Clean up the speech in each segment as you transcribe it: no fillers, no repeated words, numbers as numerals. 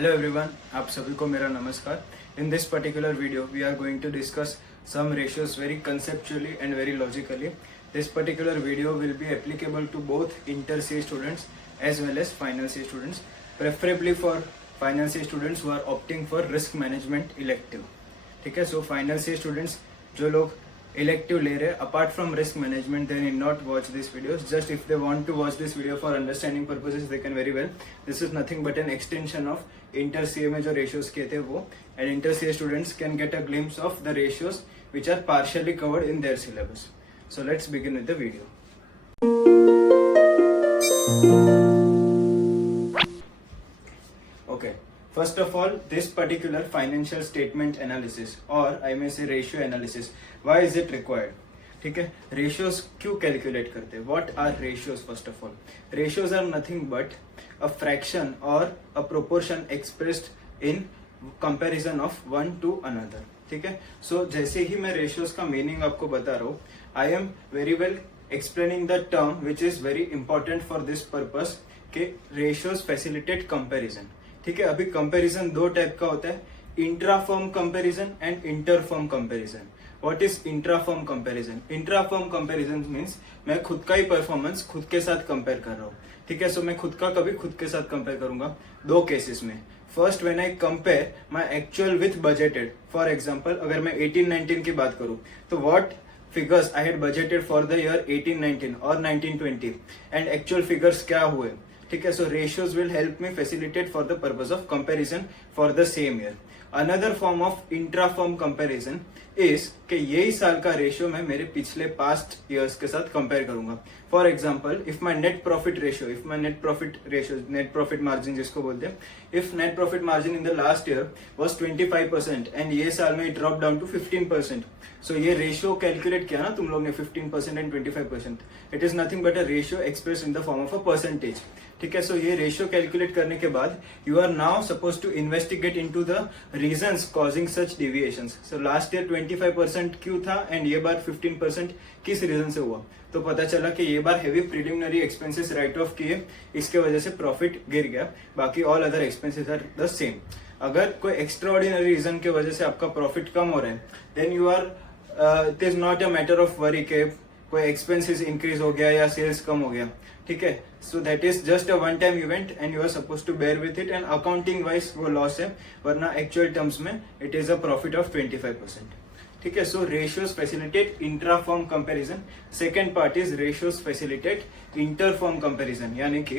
Hello everyone, आप सभी को मेरा नमस्कार। In this particular video we are going to discuss some ratios very conceptually and very logically. This particular video will be applicable to both inter CA students as well as final CA students, preferably for final CA students who are opting for risk management elective. ठीक है, so final CA students जो लोग elective ले रहे हैं apart from risk management, they need not watch these videos. Just if they want to watch this video for understanding purposes, they can very well. This is nothing but an extension of inter CA में जो ratios किए थे वो, and inter CA students can get a glimpse of the ratios which are partially covered in their syllabus. So let's begin with the video. Okay, first of all, this particular financial statement analysis, or I may say ratio analysis, why is it required? ठीक है, ratios क्यों calculate करते हैं? What are ratios? First of all, ratios are nothing but a fraction or a proportion expressed in comparison of one to another. ठीक है, सो जैसे ही मैं ratios का मीनिंग आपको बता रहा हूँ, I am very well explaining the term which is very important for this purpose के रेशियोज फैसिलिटेट कंपैरिजन. ठीक है, अभी कंपैरिजन दो टाइप का होता है, intra firm comparison and inter firm comparison. What is intra firm comparison? Intra firm comparison means मैं खुद का ही परफॉर्मेंस खुद के साथ कंपेयर कर रहा हूँ. ठीक है, सो मैं खुद का कभी खुद के साथ कंपेयर करूंगा दो केसेस में. First, when I compare my actual with budgeted. For example, अगर मैं 18-19 की बात करूं तो what figures I had budgeted for the year 18-19 और 19-20 एंड एक्चुअल फिगर्स क्या हुए. ठीक है, so ratios will help me facilitate for the purpose of comparison for the same year. Another form of intra firm comparison is कि यही साल का ratio मैं मेरे पिछले पास्ट ईयर्स के साथ कंपेयर करूंगा. For example, if my net profit ratio, net profit margin जिसको बोलते हैं, if net profit margin in the last year was 25% and ये साल में ड्रॉप डाउन टू 15%. सो ये रेशियो कैलकुलेट किया ना तुम लोग ने 15% and 25%. It is nothing but a ratio express in the form of a percentage. ठीक है, सो ये रेशियो कैलकुलेट करने के बाद you are now suppose to investigate into the reasons causing such deviations. So last year 25% क्यों था and ये बार 15% किस रीजन से हुआ. तो पता चला कि ये बार heavy preliminary expenses write off किए, इसके वजह से प्रॉफिट गिर गया. बाकी all other expenses are the same. अगर कोई एक्स्ट्रा ऑर्डिनरी रीजन के वजह से आपका प्रॉफिट कम हो रहा है, then you are it is not a matter of worry के कोई एक्सपेंसेस इंक्रीज हो गया या सेल्स कम हो गया. ठीक है, so that is just a one time event and you are suppose to bear with it, and accounting wise वो लॉस है, वरना एक्चुअल टर्म्स में it is a profit of 25%. ठीक है, so ratios facilitate intra firm comparison. Second part is ratios facilitate inter firm comparison, यानी कि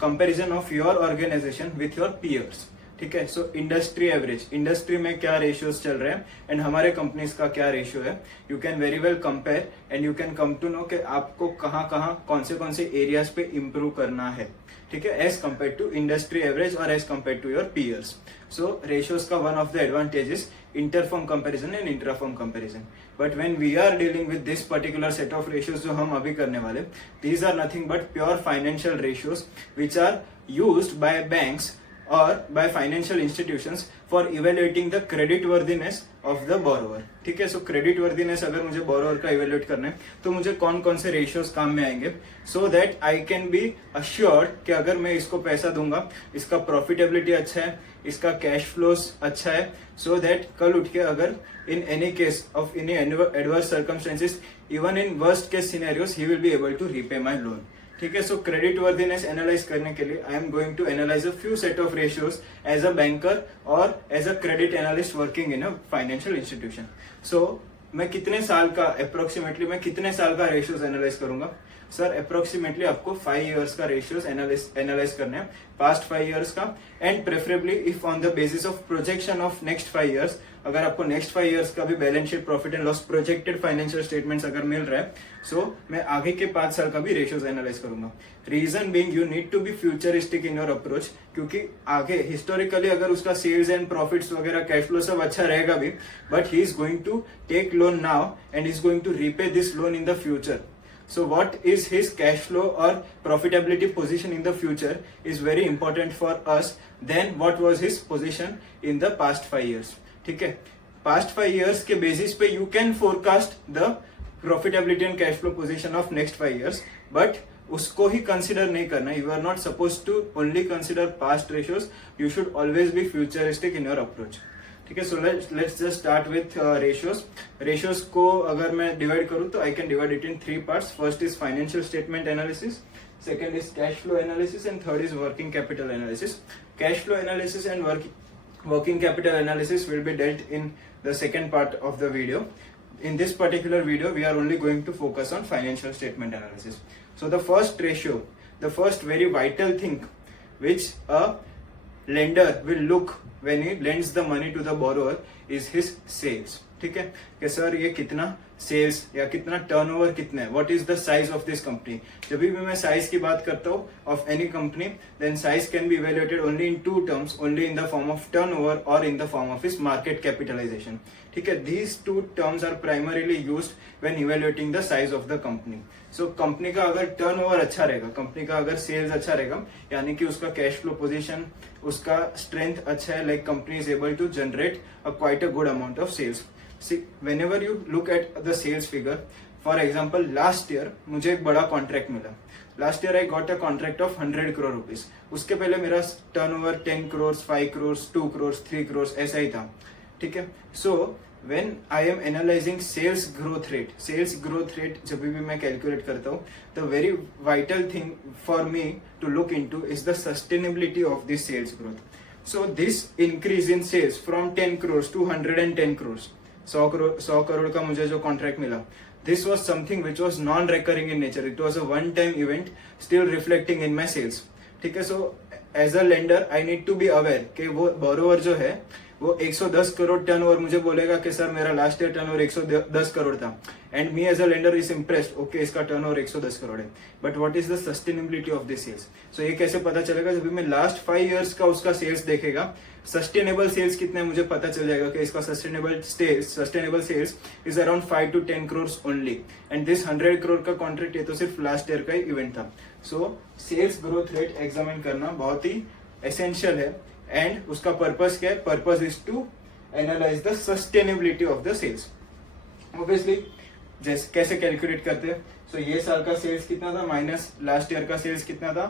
comparison of your organisation with your peers. ठीक है, सो इंडस्ट्री एवरेज, इंडस्ट्री में क्या ratios चल रहे हैं एंड हमारे कंपनीज का क्या रेशियो है. You can very well compare and you can come to know कि आपको कहाँ कौन से एरियाज पे इंप्रूव करना है. ठीक है, as compare to industry average और as compare to your peers. So ratios का one of the advantages inter firm comparison and intra firm comparison. But when we are dealing with this particular set of ratios जो हम अभी करने वाले, these are nothing but pure financial ratios which are used by banks or by financial institutions for evaluating the credit worthiness of the borrower. ठीक है, so credit worthiness अगर मुझे borrower का इवेल्युएट करना है तो मुझे कौन कौन से रेशियोज काम में आएंगे, so that I can be assured कि अगर मैं इसको पैसा दूंगा, इसका प्रॉफिटेबिलिटी अच्छा है, इसका कैश फ्लोस अच्छा है, सो दैट कल उठ के अगर in any case of any adverse circumstances, even in worst case scenarios, he will be able to repay my loan. ठीक है, सो क्रेडिट वर्दीनेस एनालाइज करने के लिए I am going to analyse a few set of ratios as a banker और as a credit analyst working in a financial institution. So मैं कितने साल का रेशियोज एनालाइज करूंगा? सर अप्रोक्सीमेटली आपको 5 इयर्स का रेशियोज एनालाइज करने हैं, पास्ट 5 इयर्स का, and preferably if on the basis of projection of next 5 years. अगर आपको नेक्स्ट 5 इयर्स का भी balance sheet, profit and loss, projected financial statements अगर मिल रहा है, सो मैं आगे के 5 साल का भी रेशियोज एनालाइज करूंगा. Reason being you need to be futuristic in your approach, क्योंकि आगे हिस्टोरिकली अगर उसका सेल्स एंड प्रॉफिट्स वगैरह कैश फ्लो सब अच्छा रहेगा भी, but he is going to take loan now and is going to repay this loan in the future. So what is his cash flow or profitability position in the future is very important for us than what was his position in the past 5 years. ठीक है, past 5 years के basis पे you can forecast the profitability and cash flow position of next 5 years, but उसको ही consider नहीं करना. You are not suppose to only consider past ratios, you should always be futuristic in your approach. ठीक है. So let's just start with ratios. Ratios को अगर मैं divide करूं तो I can divide it in 3 parts. First is financial statement analysis, second is cash flow analysis, and third is working capital analysis. Cash flow analysis and working capital analysis will be dealt in the second part of the video. In this particular video we are only going to focus on financial statement analysis. So the first ratio, the first very vital thing which a lender will look when he lends the money to the borrower is his sales. ठीक है कि sir ये कितना sales या कितना turnover कितना है, what is the size of this company. जब भी मैं साइज की बात करता हूँ of any company, then size can be evaluated only in 2 terms, only in the form of turnover और इन द फॉर्म ऑफ इस मार्केट कैपिटलाइजेशन. ठीक है. These 2 terms are primarily used when evaluating the size of the company. So company का अगर turnover अच्छा रहेगा, company का अगर सेल्स अच्छा रहेगा, यानी कि उसका कैश फ्लो पोजीशन, उसका स्ट्रेंथ अच्छा है, like company is able to generate quite a good amount of sales. See, whenever you look at the sales figure, for example, last year मुझे एक बड़ा कॉन्ट्रैक्ट मिला. Last year I got a contract of 100 crore rupees. उसके पहले मेरा turnover 10 crores, 5 crores, 2 crores, 3 crores ऐसा ही था. ठीक है. So when I am analyzing sales growth rate जब भी मैं कैलकुलेट करता हूँ, the very vital thing for me to look into is the sustainability of this sales growth. So this increase in sales from 10 crores to 110 crores, 100 crore का मुझे जो contract मिला, this was something which was non recurring in nature. It was a one time event still reflecting in my sales. ठीक है. So as a lender I need to be aware कि वो borrower जो है वो 110 crore turnover मुझे बोलेगा कि सर मेरा लास्ट ईयर टर्नओवर 110 करोड़ था, and me as a lender is impressed, okay इसका टर्नओवर 110 करोड़ है, but what is the sustainability of this sales. So ये कैसे पता चलेगा? जब मैं लास्ट 5 इयर्स का उसका सेल्स देखेगा, सस्टेनेबल सेल्स कितने मुझे पता चल जाएगा कि इसका sustainable sales is around 5 to 10 crores ओनली, एंड दिस 100 करोड़ का कॉन्ट्रैक्ट ये तो सिर्फ लास्ट ईयर का ही इवेंट था. So sales growth rate examine करना बहुत ही एसेंशियल है, एंड उसका पर्पस क्या है? Purpose is to analyse the sustainability of the sales. Obviously जैसे कैसे कैलकुलेट करते हैं? सो ये साल का सेल्स कितना था माइनस लास्ट ईयर का सेल्स कितना था,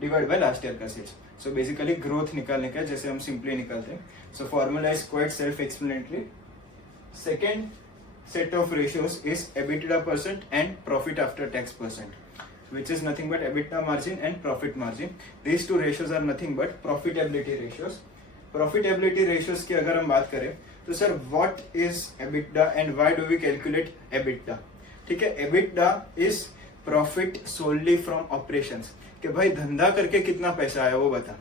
डिवाइड बाय लास्ट ईयर का सेल्स. सो बेसिकली ग्रोथ निकालने का जैसे हम सिंपली निकालते हैं. So formula is quite self explanatory. Second set of ratios is EBITDA percent and profit after tax percent, which is nothing but EBITDA margin and profit margin. These two ratios are nothing but profitability ratios. Profitability ratios की अगर हम बात करें तो sir what is EBITDA and why do we calculate EBITDA? ठीक है. EBITDA is profit solely from operations. कि भाई धंधा करके कितना पैसा आया वो बता.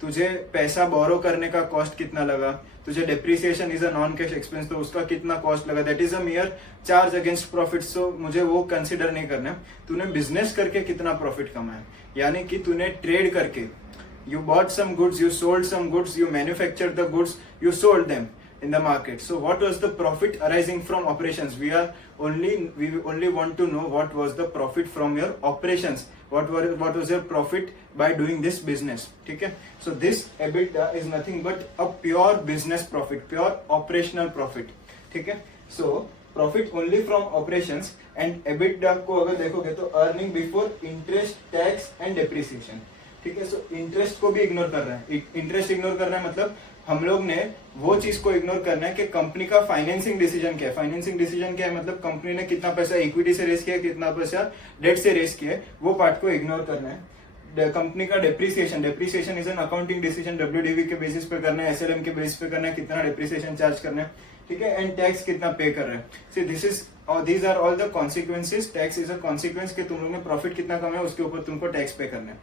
तुझे पैसा बोरो करने का कॉस्ट कितना लगा, तुझे depreciation is a non cash expense तो उसका कितना कॉस्ट लगा, that is a mere charge against profit. So मुझे वो कंसिडर नहीं करना है. तूने बिजनेस करके कितना प्रॉफिट कमाया, यानी कि तूने ट्रेड करके, you bought some goods, you sold some goods, you manufactured the goods, you sold them in the market. So what was the profit arising from operations? We only want to know what was the profit from your operations. What was your profit by doing this business? ठीक है. So this EBITDA is nothing but a pure business profit, pure operational profit. ठीक है. So profit only from operations, and EBITDA को अगर देखोगे तो earning before interest, tax and depreciation. ठीक है. सो इंटरेस्ट को भी इग्नोर कर रहा है. इंटरेस्ट इग्नोर करना है मतलब हम लोग ने वो चीज को इग्नोर करना है कि कंपनी का फाइनेंसिंग डिसीजन क्या है. फाइनेंसिंग डिसीजन क्या है मतलब कंपनी ने कितना पैसा इक्विटी से रेस किया, कितना पैसा डेट से रेस किया, वो पार्ट को इग्नोर करना है. कंपनी का depreciation is an accounting decision, WDV के बेसिस पे करना है, SLM के बेसिस पे करना है, कितना डेप्रिसिएशन चार्ज करना है. ठीक है. एंड टैक्स कितना पे कर रहे हैं. See this is these are all the consequences. Tax is a consequence कि तुम लोग ने प्रॉफिट कितना कमाया उसके ऊपर तुमको टैक्स पे करना है.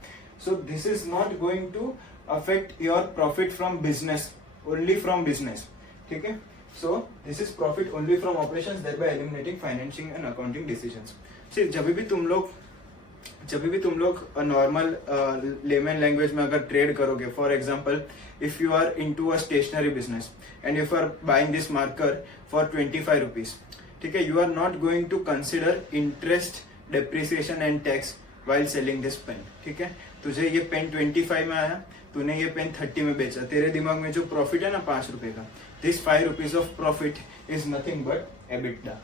So this is not going to affect your profit from business, only from business. ठीक है. So this is profit only from operations, thereby eliminating financing and accounting decisions. See, जब भी तुम लोग नॉर्मल लेमन लैंग्वेज में अगर trade करोगे, for example if you are into a stationery business and if you are buying this marker for 25 rupees, ठीक है, you are not going to consider interest, depreciation and tax while selling this pen. ठीक है. तुझे ये pen 25 में आया, तूने ये पेन 30 में बेचा, तेरे दिमाग में जो प्रॉफिट है ना 5 रुपए का, this 5 rupees of profit is nothing but EBITDA.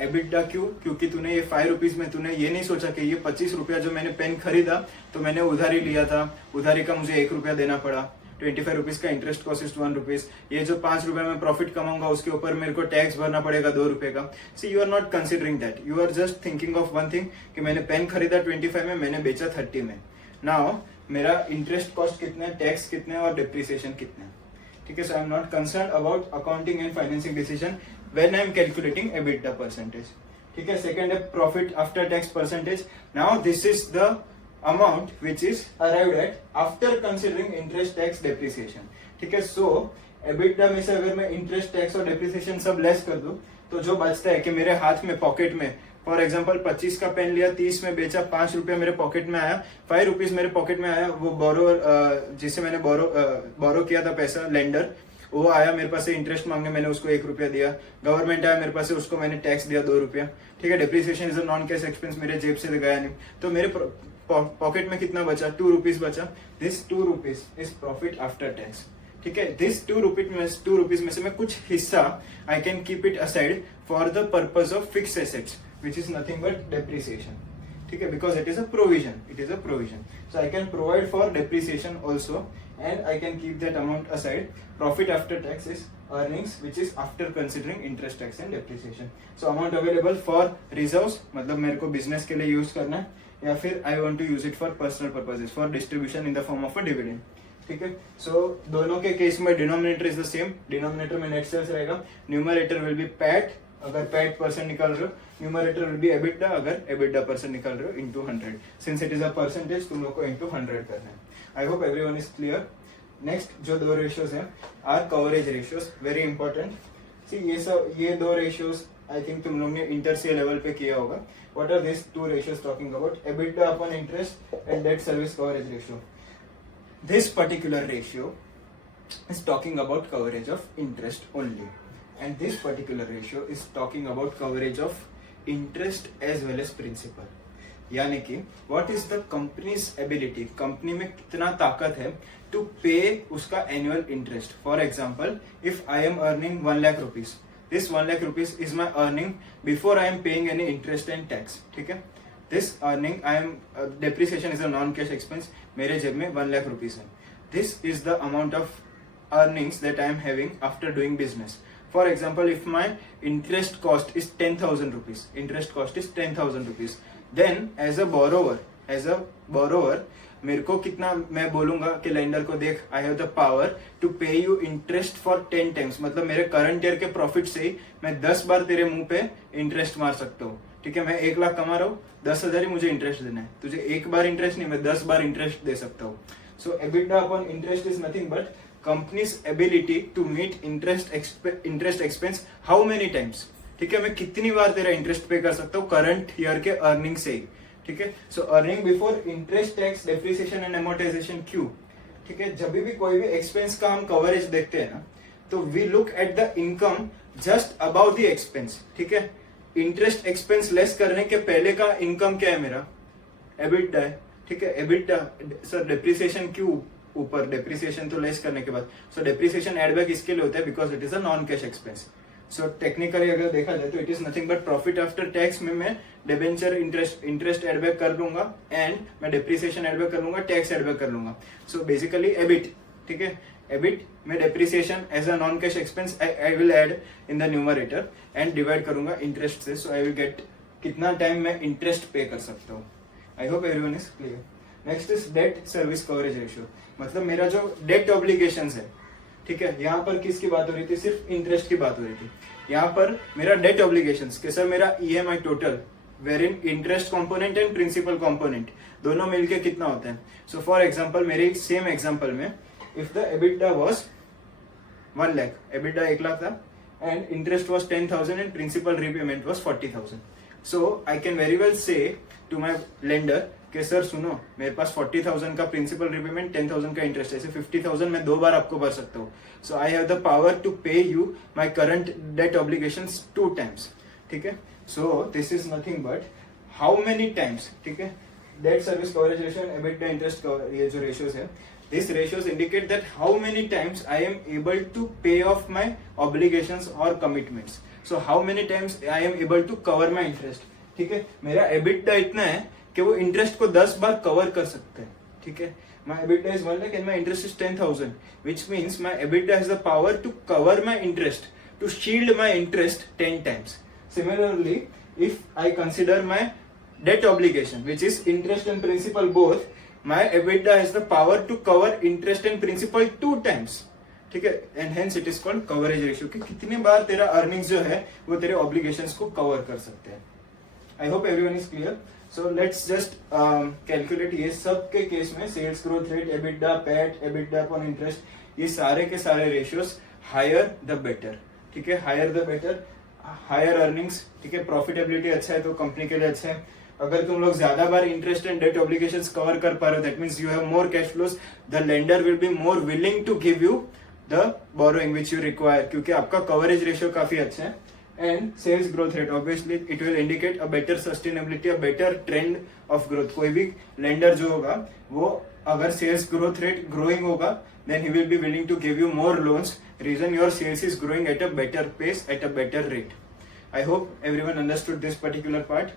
EBITDA क्यों? क्योंकि तूने ये 5 रुपीज में तूने ये नहीं सोचा कि ये 25 रुपया जो मैंने पेन खरीदा तो मैंने उधारी लिया था, उधारी का मुझे 1 रुपया देना पड़ा, 25 रुपीज का इंटरेस्ट कॉस्ट इज 1 रुपीज, ये जो 5 रुपए में प्रॉफिट कमाऊंगा उसके ऊपर मेरे को टैक्स भरना पड़ेगा 2 रुपए का. See you are not considering that, you are just thinking of one thing कि मैंने पेन खरीदा 25 में, मैंने बेचा 30 में. नाउ मेरा इंटरेस्ट कॉस्ट कितने, टैक्स कितने और डिप्रिसिएशन कितने. ठीक है, so I am not concern about accounting and financing decision when I am calculating EBITDA percentage. ठीक है, सेकंड है profit after tax percentage. Now this is the amount which is arrived at after considering interest tax depreciation. ठीक है, सो EBITDA में से अगर मैं interest tax और डेप्रिसिएशन सब लेस कर दूं तो जो बचता है कि मेरे हाथ में पॉकेट में फॉर एग्जांपल 25 का पेन लिया, 30 में बेचा, 5 रुपया मेरे पॉकेट में आया, 5 रुपीज मेरे पॉकेट में आया, वो बोरो जिसे मैंने बोरो किया था पैसा, लेंडर वो आया मेरे पास से इंटरेस्ट मांगने, मैंने उसको 1 रुपया दिया. गवर्नमेंट आया मेरे पास से, उसको मैंने टैक्स दिया 2 रुपया. ठीक है, depreciation is a non cash expense, मेरे जेब से गया नहीं, तो मेरे पॉकेट में कितना बचा, 2 रुपीज बचा. This 2 rupees is profit after tax. ठीक है, दिस 2 रुपीज में से मैं कुछ हिस्सा I can keep it aside for the purpose of fix assets which is nothing but depreciation. ठीक है, because it is a provision, so I can provide for depreciation also and I can keep that amount aside. Profit after tax is earnings which is after considering interest, tax and depreciation. So amount available for reserves, मतलब मेरे को business के लिए use करना है, या फिर I want to use it for personal purposes, for distribution in the form of a dividend. ठीक है, सो दोनों के केस में denominator is the same. Denominator में नेट सेल्स रहेगा, न्यूमरेटर विल बी पैट अगर पैट परसेंट निकाल रहे हो, न्यूमरेटर विल बी एबिटा अगर एबिटा परसेंट निकाल रहे हो, into 100. Since it is a percentage तुम लोग को इनटू 100 करना है. I hope everyone is clear. Next जो 2 रेशियोज हैं are coverage ratios, very important. See ये 2 रेशियोज आई थिंक तुम लोग ने इंटर सी लेवल पे किया होगा. What are this 2 ratios talking about? EBITDA upon interest and debt service coverage ratio. This particular ratio is talking about coverage of interest only, and this particular ratio is talking about coverage of interest as well as principal. यानी कि what is the company's ability, company में कितना ताकत है to pay उसका annual interest. For example, if I am earning 1 lakh rupees, this 1 lakh rupees is my earning before I am paying any interest and tax. ठीक है, this earning I am depreciation is a non-cash expense, मेरे जेब में 1 lakh rupees है. This is the amount of earnings that I am having after doing business. For example, if my interest cost is 10,000 rupees, then as a borrower मेरे को कितना मैं बोलूंगा कि लेंडर को देख I have the power to pay you interest for 10 times, मतलब मेरे करंट ईयर के प्रॉफिट से ही मैं 10 बार तेरे मुंह पे इंटरेस्ट मार सकता हूँ. ठीक है, मैं 1 लाख कमा रहा हूँ, 10,000 ही मुझे इंटरेस्ट देना है, तुझे 1 बार इंटरेस्ट नहीं, मैं 10 बार इंटरेस्ट दे सकता हूँ. So EBITDA upon interest is nothing but company's ability to meet interest expense how many times. ठीक है, मैं कितनी बार तेरा इंटरेस्ट पे कर सकता हूँ करंट ईयर के अर्निंग से ही. ठीक है, so earning before interest, tax, depreciation and amortisation. क्यों? ठीक है, जब भी कोई भी एक्सपेंस का हम कवरेज देखते हैं ना, तो we look at the income just about the expense. ठीक है, इंटरेस्ट एक्सपेंस लेस करने के पहले का इनकम क्या है मेरा? एबिटा है. ठीक है, एबिटा सर डेप्रिसिएशन क्यों ऊपर, डेप्रिसिएशन तो लेस करने के बाद. सो डेप्रिसिएशन एडबैक इसके लिए होता है because it is a non cash expense. So technically अगर देखा जाए तो it is nothing but profit after tax में मैं डिबेंचर इंटरेस्ट एडबैक कर लूंगा एंड मैं डेप्रिसिएशन एडबैक कर लूंगा, टैक्स एडबैक कर लूंगा. So basically EBIT. ठीक है, एबिट में depreciation as a non cash expense I will add in the numerator and divide करूंगा इंटरेस्ट से. सो आई विल गेट कितना टाइम मैं इंटरेस्ट पे कर सकता हूँ. I hope everyone is clear. Next is debt service coverage ratio, मतलब मेरा जो डेट ऑब्लिगेशंस है. ठीक है, यहाँ पर किसकी बात हो रही थी? सिर्फ इंटरेस्ट की बात हो रही थी. यहाँ पर मेरा डेट ऑब्लिगेशंस के सर मेरा EMI total wherein interest component and principal component दोनों मिलके कितना होता है. सो फॉर एग्जाम्पल मेरे सेम एग्जाम्पल में if the EBITDA was 1 lakh, EBITDA 1 lakh था and interest was 10,000 and principal repayment was 40,000. So I can very well say to my lender कि sir सुनो, मेरे पास 40,000 का प्रिंसिपल रिपेमेंट, 10,000 का इंटरेस्ट, ऐसे 50,000 मैं 2 बार आपको भर सकता हूँ. So I have the power to pay you my current debt obligations 2 times. ठीक है, so this is nothing but how many times. ठीक है, debt service coverage ratio and EBITDA interest ये जो रेशियोज है, this ratios indicate that how many times I am able to pay off my obligations और commitments. So how many times I am able to cover my interest. ठीक है, मेरा EBITDA इतना है कि वो इंटरेस्ट को 10 बार कवर कर सकते हैं. ठीक है, my EBITDA is 1 lakh and my interest is 10,000, which means my EBITDA has the power to cover my interest, to shield my interest 10 times. Similarly, if I consider my debt obligation, which is interest and principal both, my EBITDA has the power to cover interest and principal 2 times. ठीक है, and hence it is called coverage ratio कि कितने बार तेरा earnings जो है वो तेरे obligations को कवर कर सकते हैं. I hope everyone is clear. So let's just calculate. ये सब के केस में sales growth rate, EBITDA, PAT, EBITDA upon interest, ये सारे के सारे रेशियोज हायर द बेटर. ठीक है, higher the better, higher earnings. ठीक है, प्रॉफिटेबिलिटी अच्छा है तो कंपनी के लिए अच्छा है. अगर तुम लोग ज्यादा बार interest and debt obligations cover कर पा रहे हो, that means you have more cash flows. The lender will be more willing to give you the borrowing which you require, क्योंकि आपका कवरेज रेशियो काफी अच्छा है. And sales growth rate, obviously it will indicate a better sustainability, a better trend of growth. कोई भी lender जो होगा वो अगर sales growth rate growing होगा then he will be willing to give you more loans. Reason your sales is growing at a better pace, at a better rate. I hope everyone understood this particular part.